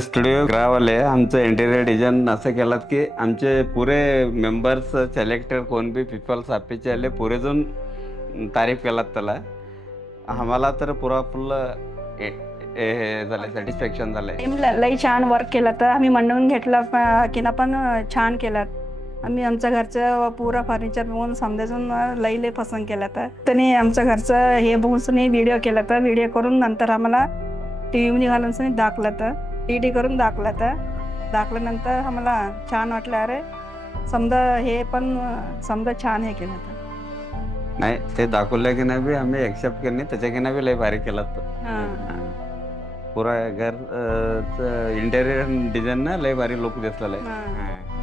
Studio ग्रावाले आमचं interior design असं केलं की आमचे पुरे मेंबर्स सिलेक्टेड कोण बी पीपल सापीचे आले पुरे जण तारीफ केलात त्याला. आम्हाला तर पुरा फुल हे झालं, सॅटिस्फॅक्शन झालंय. लई छान वर्क केलं तर आम्ही म्हणून घेतलं की ना पण छान केलं. आम्ही आमच्या घरचं पुरा फर्निचर बघून समजायचं लई पसंत केलं तर त्याने आमच्या घरचं हे बघून व्हिडिओ केला तर व्हिडिओ करून नंतर आम्हाला टी व्ही घालून दाखवलं तर डी करून दाखवलं तर दाखवल्यानंतर आम्हाला छान वाटलं. अरे समजा हे पण समजा छान हे केलं तर नाही ते दाखवलं की नाही बी आम्ही एक्सेप्ट केलं नाही, त्याच्या की नाही बी लय भारी केलं पुरा घर इंटेरियर डिझाईन ना लय भारी लुक दिसलेलं आहे.